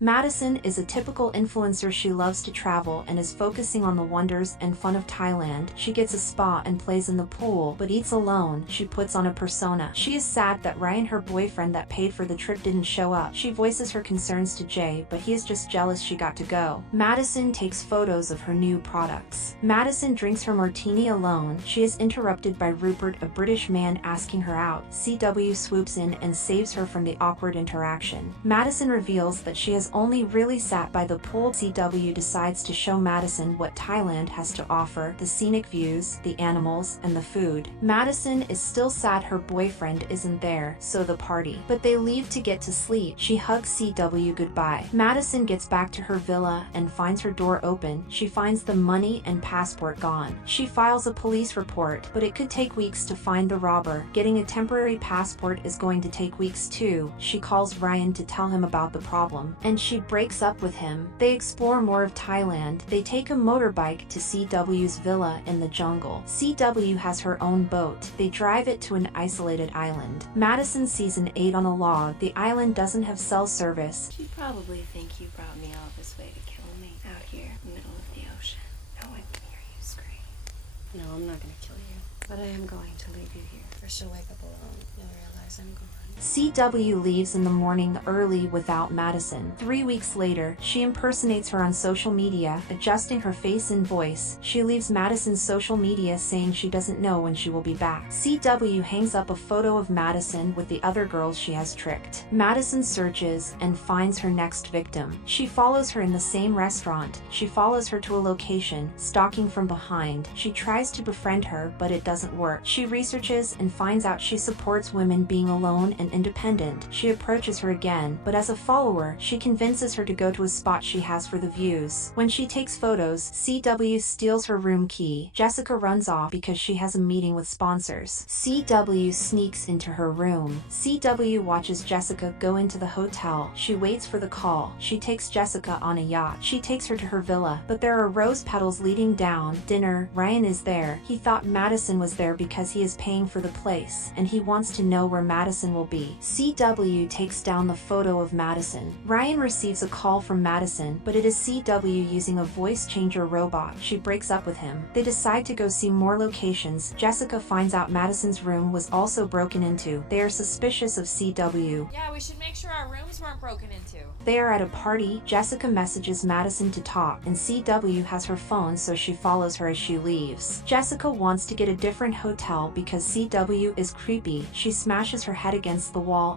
Madison is a typical influencer. She loves to travel and is focusing on the wonders and fun of Thailand. She gets a spa and plays in the pool, but eats alone. She puts on a persona. She is sad that Ryan, her boyfriend that paid for the trip, didn't show up. She voices her concerns to Jay, but he is just jealous she got to go. Madison takes photos of her new products. Madison drinks her martini alone. She is interrupted by Rupert, a British man, asking her out. CW swoops in and saves her from the awkward interaction. Madison reveals that she has only really sat by the pool. CW decides to show Madison what Thailand has to offer: the scenic views, the animals, and the food. Madison is still sad her boyfriend isn't there, so the party. But they leave to get to sleep. She hugs CW goodbye. Madison gets back to her villa and finds her door open. She finds the money and passport gone. She files a police report, but it could take weeks to find the robber. Getting a temporary passport is going to take weeks too. She calls Ryan to tell him about the problem, and she breaks up with him. They explore more of Thailand. They take a motorbike to CW's villa in the jungle. CW has her own boat. They drive it to an isolated island. Madison sees an 8 on a log. The island doesn't have cell service. You probably think you brought me all this way to kill me out here in the middle of the ocean. No one can hear you scream. No, I'm not gonna kill you, but I am going to leave you here. First you'll wake up alone. You'll realize I'm gone. CW leaves in the morning early without Madison. 3 weeks later, she impersonates her on social media, adjusting her face and voice. She leaves Madison's social media saying she doesn't know when she will be back. CW hangs up a photo of Madison with the other girls she has tricked. Madison searches and finds her next victim. She follows her in the same restaurant. She follows her to a location, stalking from behind. She tries to befriend her, but it doesn't work. She researches and finds out she supports women being alone and independent. She approaches her again, but as a follower, she convinces her to go to a spot she has for the views. When she takes photos, CW steals her room key. Jessica runs off because she has a meeting with sponsors. CW sneaks into her room. CW watches Jessica go into the hotel. She waits for the call. She takes Jessica on a yacht. She takes her to her villa, but there are rose petals leading down. Dinner. Ryan is there. He thought Madison was there because he is paying for the place, and he wants to know where Madison will be. CW takes down the photo of Madison. Ryan receives a call from Madison, but it is CW using a voice changer robot. She breaks up with him. They decide to go see more locations. Jessica finds out Madison's room was also broken into. They are suspicious of CW. Yeah, we should make sure our rooms weren't broken into. They are at a party. Jessica messages Madison to talk, and CW has her phone, so she follows her as she leaves. Jessica wants to get a different hotel because CW is creepy. She smashes her head against the wall.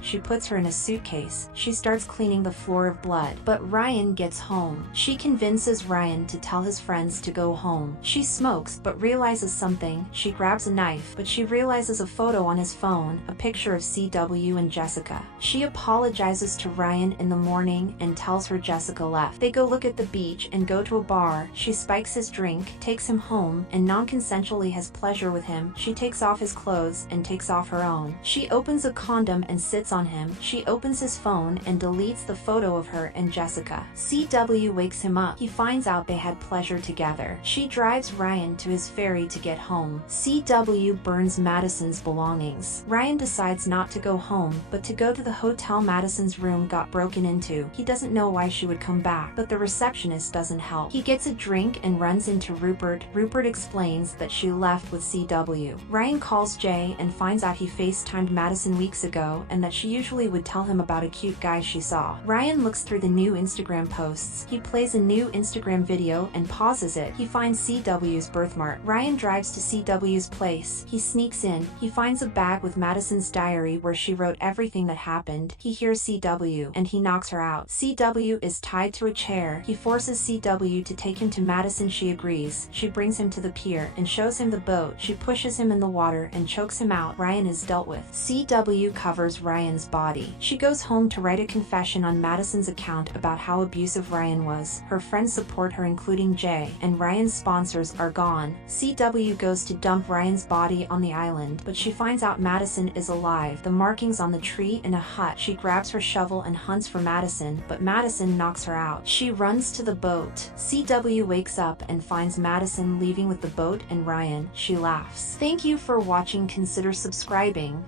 She puts her in a suitcase. She starts cleaning the floor of blood, but Ryan gets home. She convinces Ryan to tell his friends to go home. She smokes, but realizes something. She grabs a knife, but she realizes a photo on his phone, a picture of CW and Jessica. She apologizes to Ryan in the morning and tells her Jessica left. They go look at the beach and go to a bar. She spikes his drink, takes him home, and non-consensually has pleasure with him. She takes off his clothes and takes off her own. She opens a condom and sits on him. She opens his phone and deletes the photo of her and Jessica. CW wakes him up. He finds out they had pleasure together. She drives Ryan to his ferry to get home. CW burns Madison's belongings. Ryan decides not to go home, but to go to the hotel Madison's room got broken into. He doesn't know why she would come back, but the receptionist doesn't help. He gets a drink and runs into Rupert. Rupert explains that she left with CW. Ryan calls Jay and finds out he FaceTimed Madison weeks ago and that she usually would tell him about a cute guy she saw. Ryan looks through the new Instagram posts. He plays a new Instagram video and pauses it. He finds CW's birthmark. Ryan drives to CW's place. He sneaks in. He finds a bag with Madison's diary where she wrote everything that happened. He hears CW and he knocks her out. CW is tied to a chair. He forces CW to take him to Madison. She agrees. She brings him to the pier and shows him the boat. She pushes him in the water and chokes him out. Ryan is dealt with. CW covers Ryan's body. She goes home to write a confession on Madison's account about how abusive Ryan was. Her friends support her, including Jay, and Ryan's sponsors are gone. CW goes to dump Ryan's body on the island, but she finds out Madison is alive. The markings on the tree in a hut. She grabs her shovel and hunts for Madison, but Madison knocks her out. She runs to the boat. CW wakes up and finds Madison leaving with the boat and Ryan. She laughs. Thank you for watching. Consider subscribing.